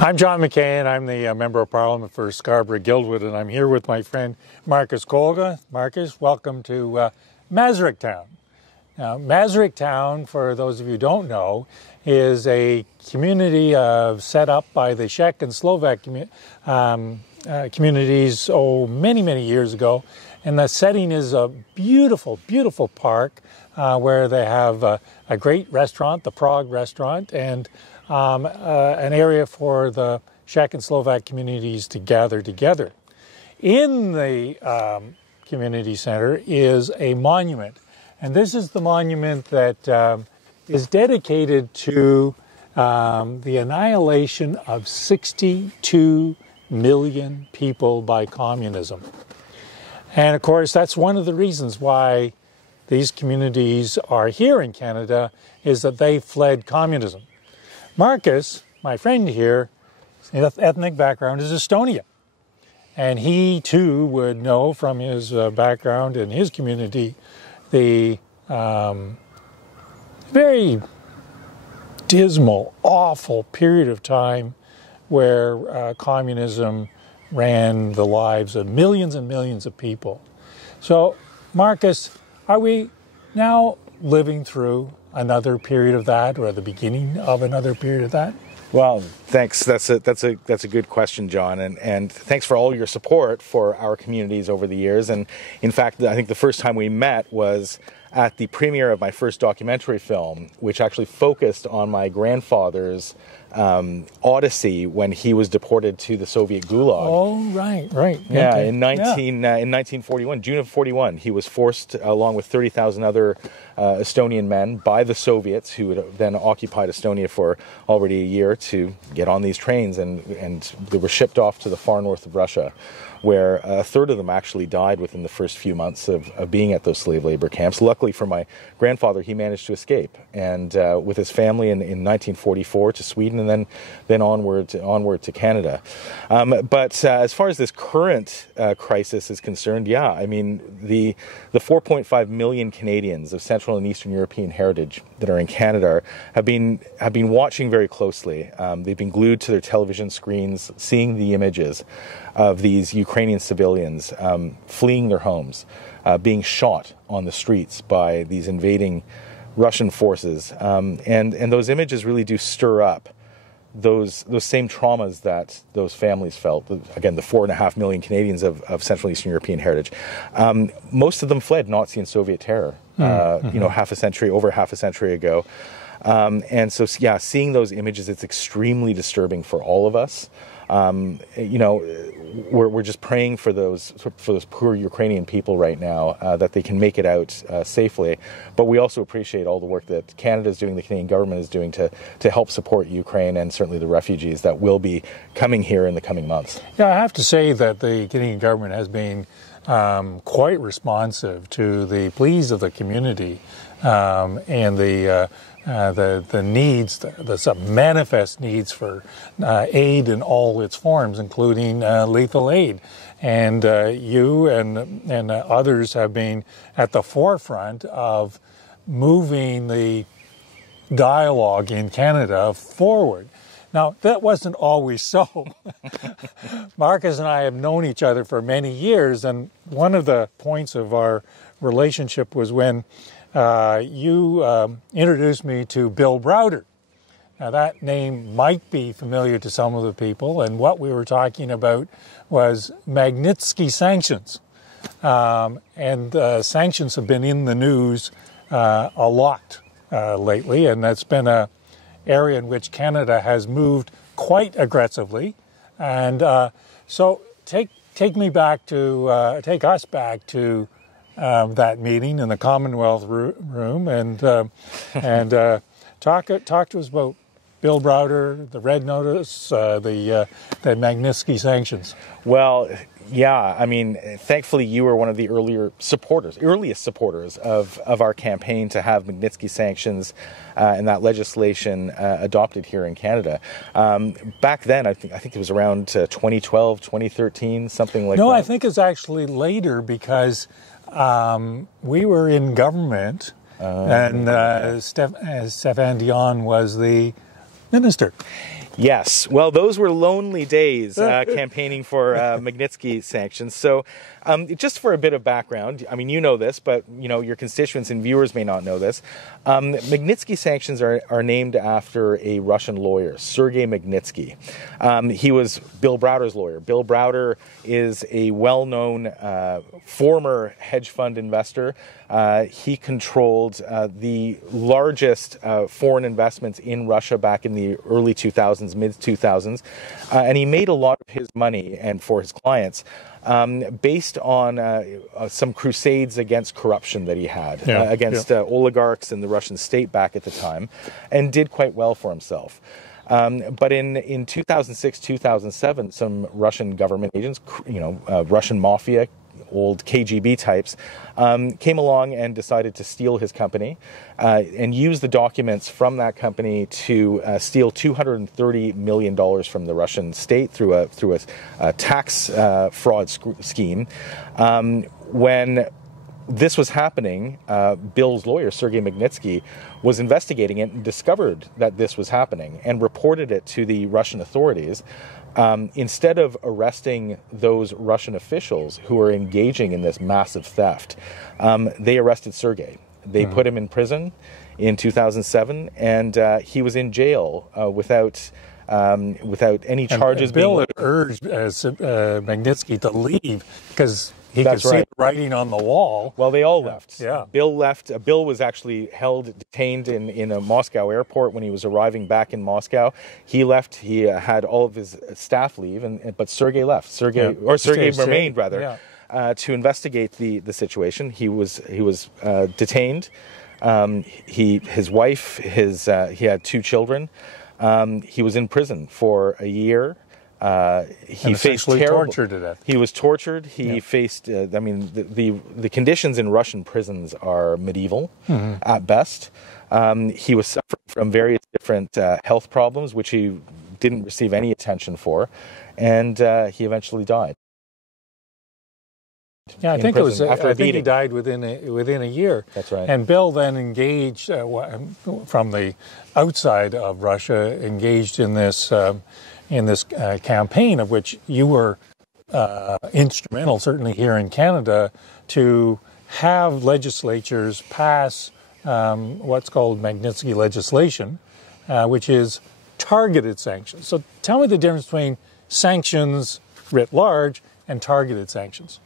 I'm John McKay, and I'm the Member of Parliament for Scarborough, Guildwood, and I'm here with my friend Marcus Kolga. Marcus, welcome to Masaryktown. Now, Masaryktown, for those of you who don't know, is a community set up by the Czech and Slovak communities many, many years ago. And the setting is a beautiful, beautiful park where they have a great restaurant, the Prague restaurant, and an area for the Czech and Slovak communities to gather together. In the community center is a monument, and this is the monument that is dedicated to the annihilation of 62 million people by communism. And of course, that's one of the reasons why these communities are here in Canada, is that they fled communism. Marcus, my friend here, his ethnic background is Estonia. And he too would know from his background in his community the very dismal, awful period of time where communism ran the lives of millions and millions of people. So, Marcus, are we now living through another period of that, or the beginning of another period of that? Well, thanks. That's a good question, John, and thanks for all your support for our communities over the years. And in fact, I think the first time we met was at the premiere of my first documentary film, which actually focused on my grandfather's odyssey when he was deported to the Soviet Gulag. Oh, right. Yeah, okay. in 1941, June of 41, he was forced, along with 30,000 other Estonian men, by the Soviets, who had then occupied Estonia for already a year, to get on these trains, and they were shipped off to the far north of Russia, where a third of them actually died within the first few months of being at those slave labor camps. Luckily for my grandfather, he managed to escape, and with his family in 1944 to Sweden, and then onward to Canada. But as far as this current crisis is concerned, yeah, I mean, the 4.5 million Canadians of Central and Eastern European heritage that are in Canada have been watching very closely. They've been glued to their television screens, seeing the images of these Ukrainian civilians fleeing their homes, being shot on the streets by these invading Russian forces, and those images really do stir up those same traumas that those families felt. Again, the 4.5 million Canadians of Central and Eastern European heritage. Most of them fled Nazi and Soviet terror, over half a century ago. And so, yeah, seeing those images, it's extremely disturbing for all of us. We're just praying for those poor Ukrainian people right now, that they can make it out safely. But we also appreciate all the work that Canada is doing, the Canadian government is doing to help support Ukraine, and certainly the refugees that will be coming here in the coming months. Yeah, I have to say that the Canadian government has been quite responsive to the pleas of the community and the needs, the manifest needs for aid in all its forms, including lethal aid. And you and others have been at the forefront of moving the dialogue in Canada forward. Now, that wasn't always so. Marcus and I have known each other for many years, and one of the points of our relationship was when you introduced me to Bill Browder. Now, that name might be familiar to some of the people, and what we were talking about was Magnitsky sanctions. And sanctions have been in the news a lot lately, and that's been an area in which Canada has moved quite aggressively. And so take us back to that meeting in the Commonwealth room, and talk to us about Bill Browder, the Red Notice, the Magnitsky sanctions. Well, yeah, I mean, thankfully you were one of the earliest supporters of our campaign to have Magnitsky sanctions and that legislation adopted here in Canada. Back then, I think it was around 2012, 2013, something like that. No, I think it's actually later, because we were in government, and Stéphane Dion was the minister. Yes. Well, those were lonely days campaigning for Magnitsky sanctions. So just for a bit of background, I mean, you know this, but your constituents and viewers may not know this. Magnitsky sanctions are named after a Russian lawyer, Sergei Magnitsky. He was Bill Browder's lawyer. Bill Browder is a well-known former hedge fund investor. He controlled the largest foreign investments in Russia back in the early 2000s, mid-2000s, and he made a lot of his money and for his clients based on some crusades against corruption that he had, against oligarchs and the Russian state back at the time, and did quite well for himself. But in 2006, 2007, some Russian government agents, Russian mafia, old KGB types, came along and decided to steal his company and use the documents from that company to steal $230 million from the Russian state through a tax fraud scheme. When this was happening, Bill's lawyer, Sergei Magnitsky, was investigating it and discovered that this was happening and reported it to the Russian authorities. Instead of arresting those Russian officials who were engaging in this massive theft, they arrested Sergei. They put him in prison in 2007, and he was in jail without any charges. And Bill had urged Magnitsky to leave because he could see the writing on the wall. Well, they all left. Yeah. Bill left. Bill was actually detained in a Moscow airport when he was arriving back in Moscow. He left. He had all of his staff leave, but Sergei left. Sergei remained rather to investigate the situation. He was detained. His wife, he had 2 children. He was in prison for a year. He faced tortured to death. He was tortured. He faced. The conditions in Russian prisons are medieval at best. He was suffering from various different health problems, which he didn't receive any attention for, and he eventually died. Yeah, I think he died within a year. That's right. And Bill then engaged from the outside of Russia, engaged in this campaign of which you were instrumental, certainly here in Canada, to have legislatures pass what's called Magnitsky legislation, which is targeted sanctions. So tell me the difference between sanctions writ large and targeted sanctions.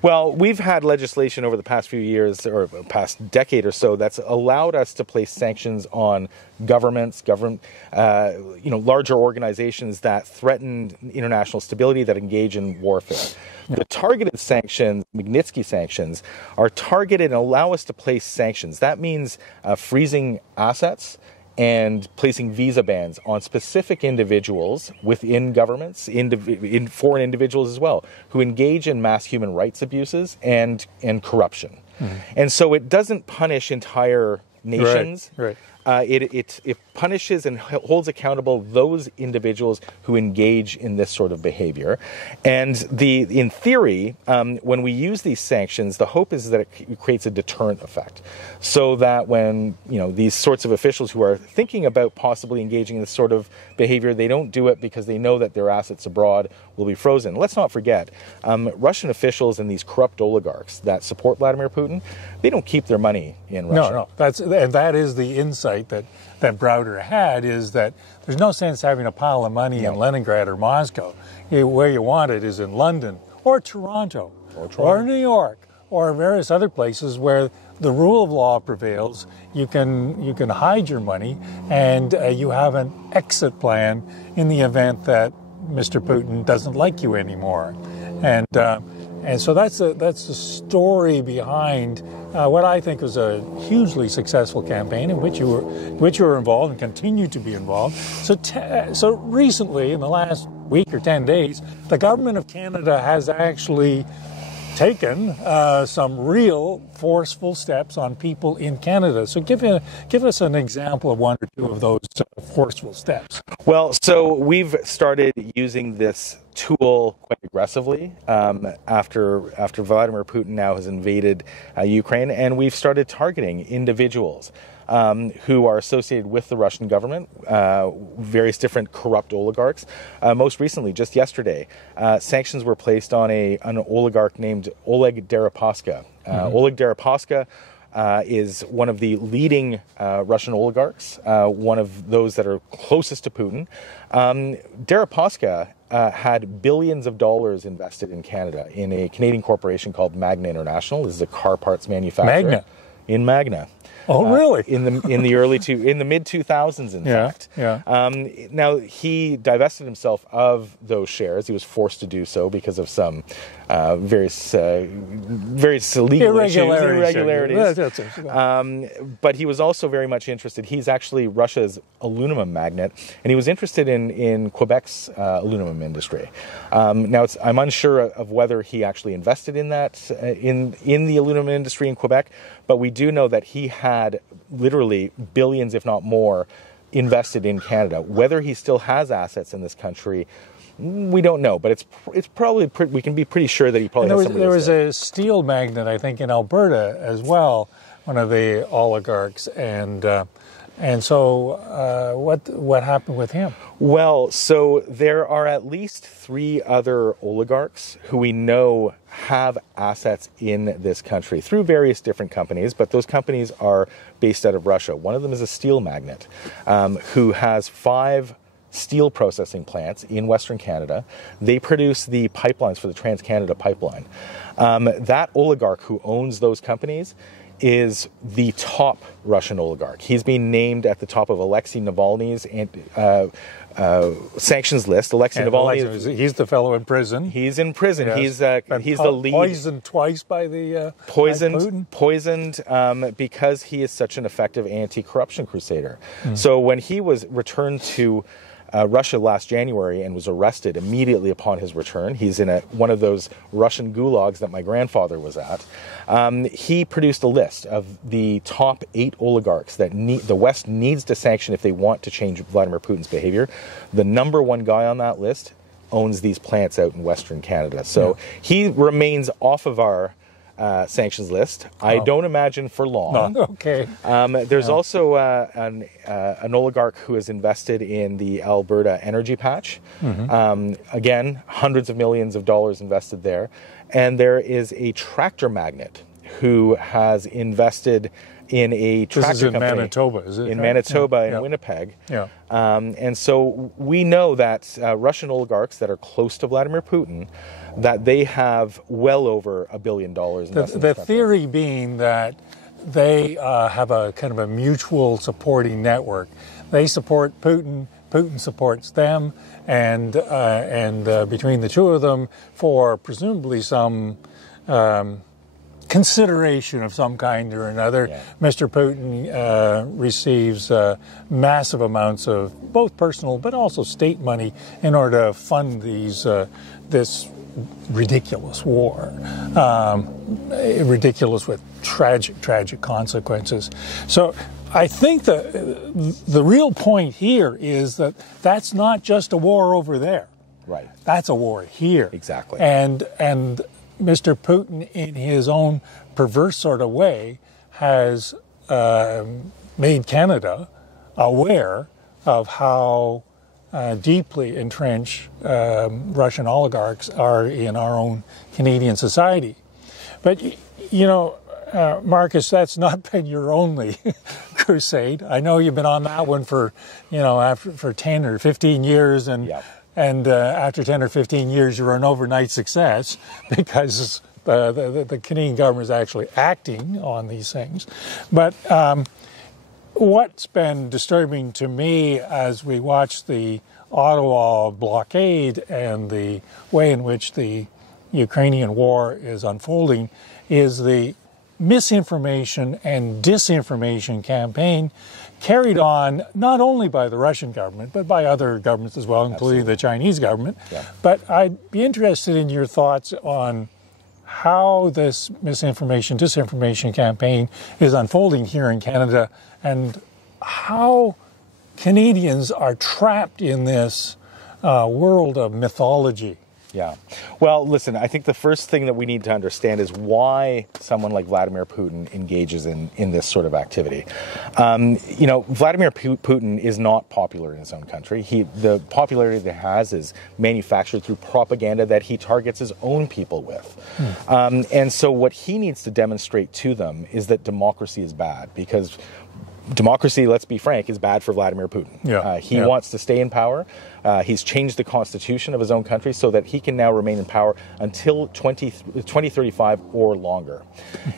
Well, we've had legislation over the past few years, or past decade or so, that's allowed us to place sanctions on governments, larger organizations that threaten international stability, that engage in warfare. The targeted sanctions, Magnitsky sanctions, are targeted and allow us to place sanctions. That means freezing assets and placing visa bans on specific individuals within governments, in foreign individuals as well, who engage in mass human rights abuses and corruption. And so it doesn't punish entire nations. Right. It punishes and holds accountable those individuals who engage in this sort of behavior. And in theory, when we use these sanctions, the hope is that it creates a deterrent effect, so that when these sorts of officials who are thinking about possibly engaging in this sort of behavior, they don't do it because they know that their assets abroad will be frozen. Let's not forget, Russian officials and these corrupt oligarchs that support Vladimir Putin, they don't keep their money in Russia. No, that is the insight that Browder had, is that there's no sense having a pile of money in Leningrad or Moscow. Where you want it is in London or Toronto or New York or various other places where the rule of law prevails. You can hide your money, and you have an exit plan in the event that Mr. Putin doesn't like you anymore. And so that's the story behind what I think was a hugely successful campaign in which you were involved and continue to be involved. So recently, in the last week or 10 days, the government of Canada has actually taken some real forceful steps on people in Canada. So give us an example of one or two of those forceful steps. Well, so we've started using this tool quite aggressively after Vladimir Putin now has invaded Ukraine, and we've started targeting individuals. who are associated with the Russian government, various different corrupt oligarchs. Most recently, just yesterday, sanctions were placed on an oligarch named Oleg Deripaska. Oleg Deripaska is one of the leading Russian oligarchs, one of those that are closest to Putin. Deripaska had billions of dollars invested in Canada in a Canadian corporation called Magna International. This is a car parts manufacturer. Magna. Oh, really? In the mid 2000s, in fact. Yeah. Now he divested himself of those shares. He was forced to do so because of some various legal irregularities. But he was also very much interested. He's actually Russia's aluminum magnate, and he was interested in Quebec's aluminum industry. Now I'm unsure of whether he actually invested in that in the aluminum industry in Quebec, but we do know that he had literally billions, if not more, invested in Canada. Whether he still has assets in this country, we don't know, but it's probably we can be pretty sure that he probably has some. There was a steel magnate, I think, in Alberta as well, one of the oligarchs, and so what happened with him? Well, so there are at least 3 other oligarchs who we know have assets in this country through various different companies, but those companies are based out of Russia. One of them is a steel magnate who has 5 steel processing plants in Western Canada. They produce the pipelines for the Trans-Canada Pipeline. That oligarch who owns those companies is the top Russian oligarch. He's been named at the top of Alexei Navalny's sanctions list. Alexei Navalny, he's the fellow in prison. He's in prison. Yes. He's the lead. Poisoned twice by the Putin. Poisoned because he is such an effective anti-corruption crusader. So when he was returned to Russia last January and was arrested immediately upon his return. He's in one of those Russian gulags that my grandfather was at. He produced a list of the top 8 oligarchs that the West needs to sanction if they want to change Vladimir Putin's behavior. The number 1 guy on that list owns these plants out in Western Canada. So he remains off of our sanctions list. I don't imagine for long. No, okay. There's also an oligarch who is invested in the Alberta energy patch. Again, hundreds of millions of dollars invested there. And there is a tractor magnate who has invested in a tractor company. Manitoba, is it? In Manitoba, in Winnipeg. Yeah. And so we know that Russian oligarchs that are close to Vladimir Putin, that they have well over $1 billion invested. The theory being that they have a kind of a mutual supporting network. They support Putin, Putin supports them, and between the two of them, for presumably some consideration of some kind or another, Mr. Putin receives massive amounts of both personal but also state money in order to fund this ridiculous war, ridiculous with tragic consequences. So I think the real point here is that that's not just a war over there. Right. That's a war here. Exactly. And Mr. Putin, in his own perverse sort of way, has made Canada aware of how deeply entrenched Russian oligarchs are in our own Canadian society. But, you know, Marcus, that's not been your only crusade. I know you've been on that one for 10 or 15 years, and after 10 or 15 years, you're an overnight success because the Canadian government is actually acting on these things. But what's been disturbing to me as we watch the Ottawa blockade and the way in which the Ukrainian war is unfolding is the misinformation and disinformation campaign carried on not only by the Russian government, but by other governments as well, including the Chinese government. Yeah. But I'd be interested in your thoughts on how this misinformation, disinformation campaign is unfolding here in Canada, and how Canadians are trapped in this world of mythology. Yeah. Well, listen, I think the first thing that we need to understand is why someone like Vladimir Putin engages in this sort of activity. Vladimir Putin is not popular in his own country. The popularity that he has is manufactured through propaganda that he targets his own people with. And so what he needs to demonstrate to them is that democracy is bad, because democracy, let's be frank, is bad for Vladimir Putin. He wants to stay in power. He's changed the constitution of his own country so that he can now remain in power until 2035 or longer.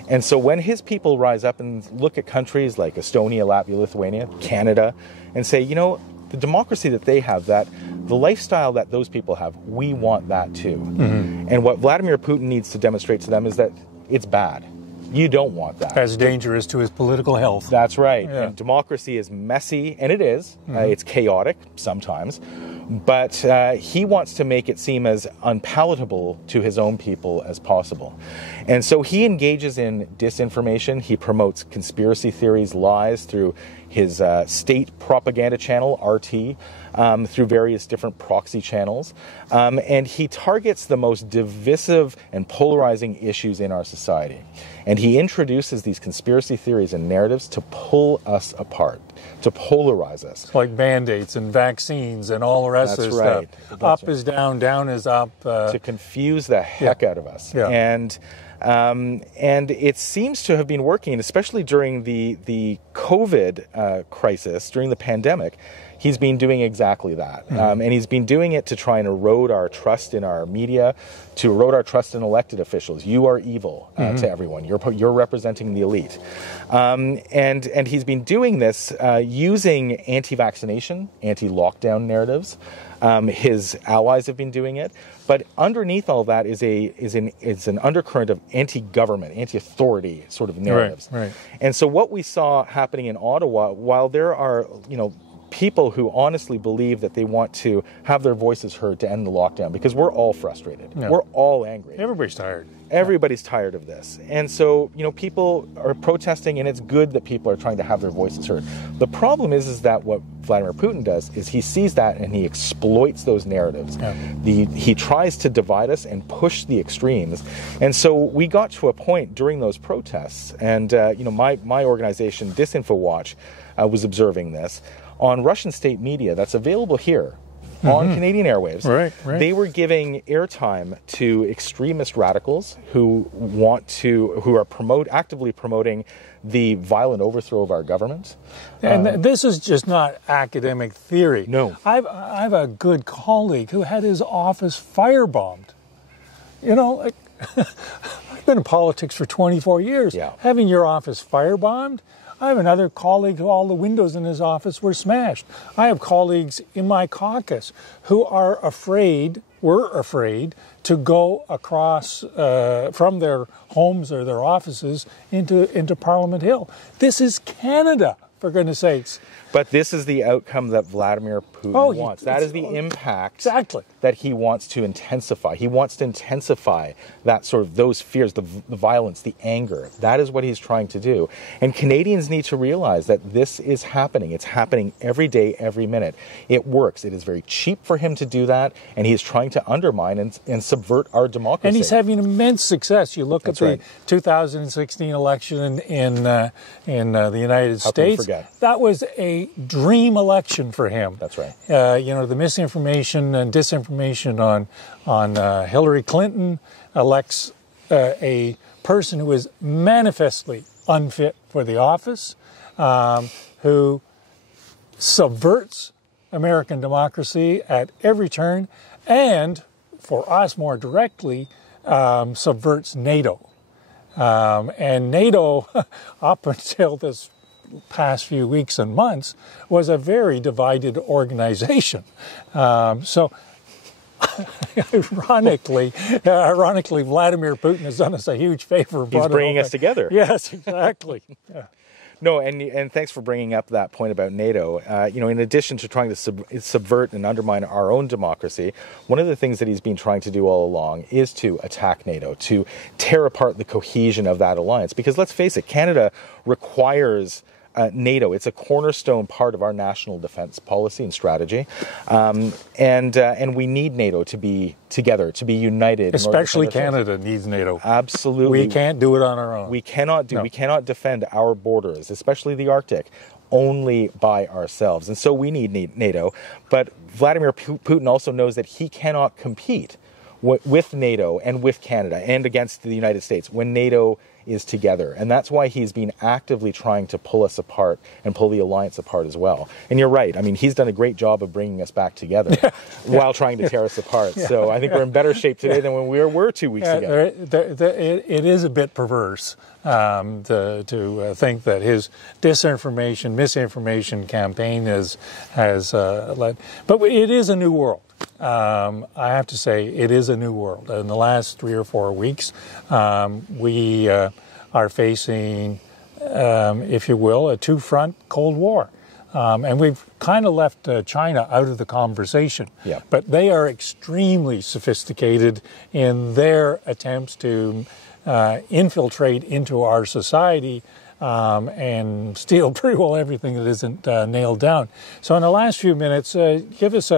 And so when his people rise up and look at countries like Estonia, Latvia, Lithuania, Canada, and say, you know, the democracy that they have, that the lifestyle that those people have, we want that too. And what Vladimir Putin needs to demonstrate to them is that it's bad. You don't want that. As dangerous to his political health. That's right. Yeah. And democracy is messy, and it is. It's chaotic sometimes. But he wants to make it seem as unpalatable to his own people as possible. And so he engages in disinformation. He promotes conspiracy theories, lies through his state propaganda channel, RT, through various different proxy channels. And he targets the most divisive and polarizing issues in our society. And he introduces these conspiracy theories and narratives to pull us apart, to polarize us. Like Band-Aids and vaccines and all the rest of the stuff. Up is down, down is up. To confuse the heck out of us. And it seems to have been working, especially during the COVID crisis, during the pandemic. He's been doing exactly that. And he's been doing it to try and erode our trust in our media, to erode our trust in elected officials. You are evil to everyone. You're representing the elite. And he's been doing this using anti-vaccination, anti-lockdown narratives. His allies have been doing it. But underneath all that is an undercurrent of anti-government, anti-authority sort of narratives. Right. And so what we saw happening in Ottawa, while there are, people who honestly believe that they want to have their voices heard to end the lockdown, because we're all frustrated. We're all angry. Everybody's tired. Everybody's tired of this. And so, people are protesting, and it's good that people are trying to have their voices heard. The problem is that what Vladimir Putin does is he sees that and he exploits those narratives. He tries to divide us and push the extremes. And so we got to a point during those protests, and my organization, DisinfoWatch, was observing this. On Russian state media that's available here on Canadian airwaves, they were giving airtime to extremist radicals who are actively promoting the violent overthrow of our government. And this is just not academic theory. No. I have a good colleague who had his office firebombed. I've been in politics for 24 years. Having your office firebombed. I have another colleague who all the windows in his office were smashed. I have colleagues in my caucus who were afraid to go across from their homes or their offices into Parliament Hill. This is Canada, for goodness sakes. But this is the outcome that Vladimir Putin wants. That is the impact that he wants to intensify. He wants to intensify that sort of those fears, the violence, the anger. That is what he's trying to do. And Canadians need to realize that this is happening. It's happening every day, every minute. It works. It is very cheap for him to do that, and he is trying to undermine and subvert our democracy. And he's having immense success. You look at the 2016 election in the United States. How can you forget? That was a dream election for him. That's right. The misinformation and disinformation on Hillary Clinton elects a person who is manifestly unfit for the office, who subverts American democracy at every turn, and, for us more directly, subverts NATO. And NATO, up until this past few weeks and months, was a very divided organization. So, ironically, Vladimir Putin has done us a huge favor. He's bringing us together. Yes, exactly. No, and thanks for bringing up that point about NATO. In addition to trying to subvert and undermine our own democracy, one of the things that he's been trying to do all along is to attack NATO, to tear apart the cohesion of that alliance. Because let's face it, Canada requires NATO. It's a cornerstone part of our national defense policy and strategy, and we need NATO to be together, to be united. Especially Canada needs NATO. Absolutely, we can't do it on our own. We cannot defend our borders, especially the Arctic, only by ourselves, and so we need NATO. But Vladimir Putin also knows that he cannot compete with NATO and with Canada and against the United States when NATO is together. And that's why he's been actively trying to pull us apart and pull the alliance apart as well. And you're right. I mean, he's done a great job of bringing us back together while trying to tear us apart. So I think we're in better shape today than when we were 2 weeks ago. It is a bit perverse to think that his disinformation, misinformation campaign has led. But it is a new world. I have to say, it is a new world. In the last 3 or 4 weeks, we are facing, if you will, a two-front Cold War. And we've kind of left China out of the conversation. Yeah. But they are extremely sophisticated in their attempts to infiltrate into our society and steal pretty well everything that isn't nailed down. So in the last few minutes, give us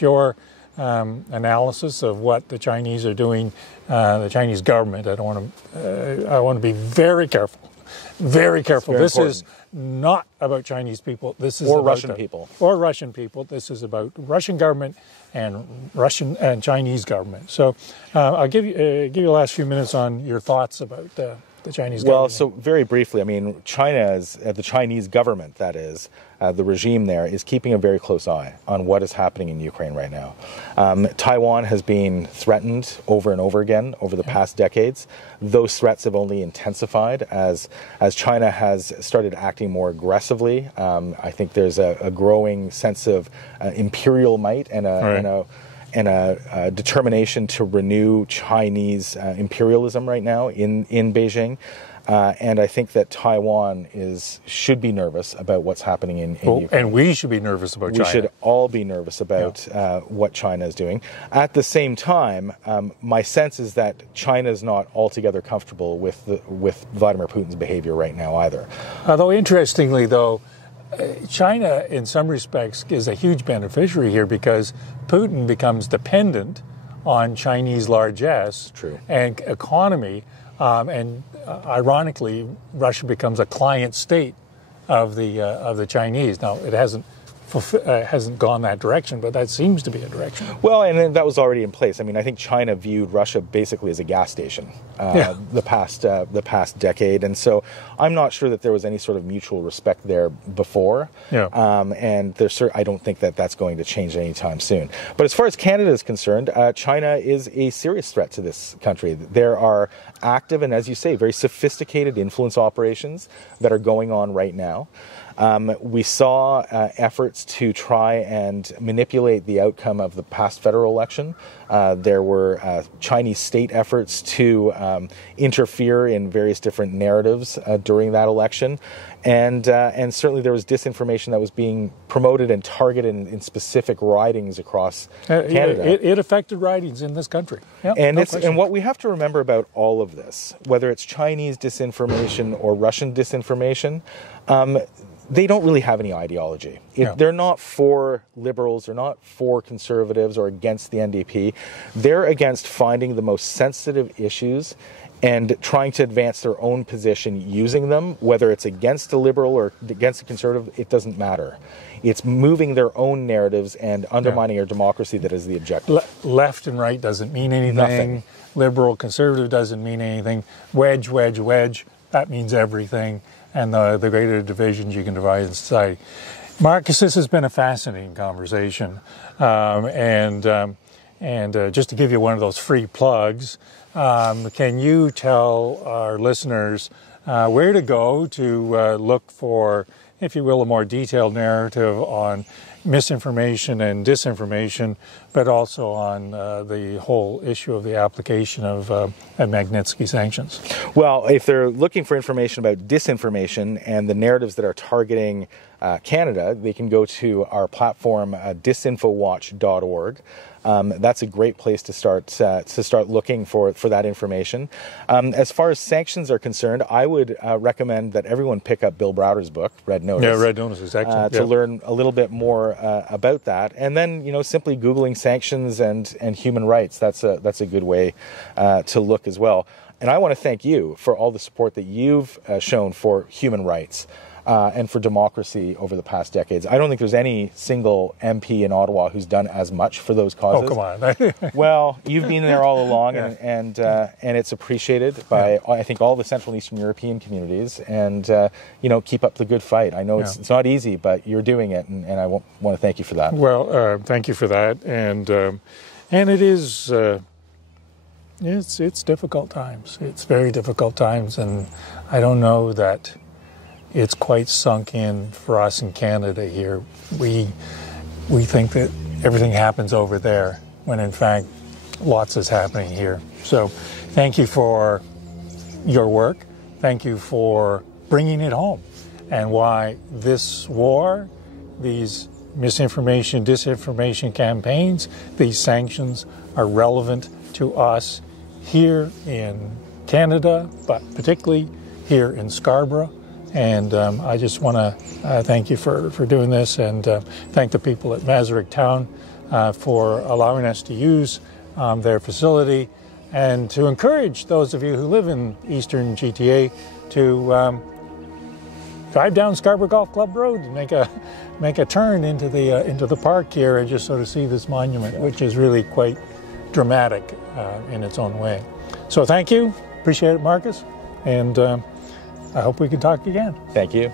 your analysis of what the Chinese are doing. The Chinese government. I want to be very careful. Very careful. This is not about Chinese people. This is about Russian people. Or Russian people. This is about Russian government and Russian and Chinese government. So I'll give you the last few minutes on your thoughts about the Chinese government. Well, so very briefly, I mean, the Chinese government, that is, the regime there, is keeping a very close eye on what is happening in Ukraine right now. Taiwan has been threatened over and over again over the past decades. Those threats have only intensified as China has started acting more aggressively. I think there's a growing sense of imperial might and a determination to renew Chinese imperialism right now in Beijing. And I think that Taiwan should be nervous about what's happening in Ukraine. And we should be nervous about China. We should all be nervous about what China is doing. At the same time, my sense is that China is not altogether comfortable with Vladimir Putin's behavior right now either. Although interestingly, though, China, in some respects, is a huge beneficiary here because Putin becomes dependent on Chinese largesse and economy, and ironically, Russia becomes a client state of the Chinese. Now, it hasn't gone that direction, but that seems to be a direction. Well, and that was already in place. I mean, I think China viewed Russia basically as a gas station the past decade, and so I'm not sure that there was any sort of mutual respect there before. Yeah. And I don't think that that's going to change anytime soon. But as far as Canada is concerned, China is a serious threat to this country. There are active and, as you say, very sophisticated influence operations that are going on right now. We saw efforts to try and manipulate the outcome of the past federal election. There were Chinese state efforts to interfere in various different narratives during that election. And certainly there was disinformation that was being promoted and targeted in specific ridings across Canada. It affected ridings in this country. Yep, and what we have to remember about all of this, whether it's Chinese disinformation or Russian disinformation, they don't really have any ideology. They're not for liberals, they're not for conservatives or against the NDP. They're against finding the most sensitive issues and trying to advance their own position using them, whether it's against a liberal or against a conservative, it doesn't matter. It's moving their own narratives and undermining our democracy that is the objective. Left and right doesn't mean anything. Nothing. Liberal, conservative doesn't mean anything. Wedge, that means everything. And the greater divisions you can divide in society. Marcus, this has been a fascinating conversation. And just to give you one of those free plugs, can you tell our listeners where to go to look for, if you will, a more detailed narrative on misinformation and disinformation, but also on the whole issue of the application of Magnitsky sanctions? Well, if they're looking for information about disinformation and the narratives that are targeting Canada, they can go to our platform, disinfowatch.org. That's a great place to start looking for that information. As far as sanctions are concerned, I would recommend that everyone pick up Bill Browder's book, Red Notice. Yeah, Red Notice is excellent. To learn a little bit more about that, and then simply Googling sanctions and human rights. That's a good way to look as well. And I want to thank you for all the support that you've shown for human rights. And for democracy over the past decades. I don't think there's any single MP in Ottawa who's done as much for those causes. Oh, come on. Well, you've been there all along, Yeah. and it's appreciated by, I think, all the Central and Eastern European communities. And, keep up the good fight. I know it's not easy, but you're doing it, and I want to thank you for that. Well, thank you for that. And it is... It's difficult times. It's very difficult times, and I don't know that it's quite sunk in for us in Canada here. We think that everything happens over there, when in fact lots is happening here. So thank you for your work. Thank you for bringing it home, and why this war, these misinformation, disinformation campaigns, these sanctions are relevant to us here in Canada, but particularly here in Scarborough. And I just want to thank you for doing this, and thank the people at Masaryktown for allowing us to use their facility, and to encourage those of you who live in Eastern GTA to drive down Scarborough Golf Club Road and make a turn into the park here, and just sort of see this monument, which is really quite dramatic in its own way. So thank you. Appreciate it, Marcus. And I hope we can talk again. Thank you.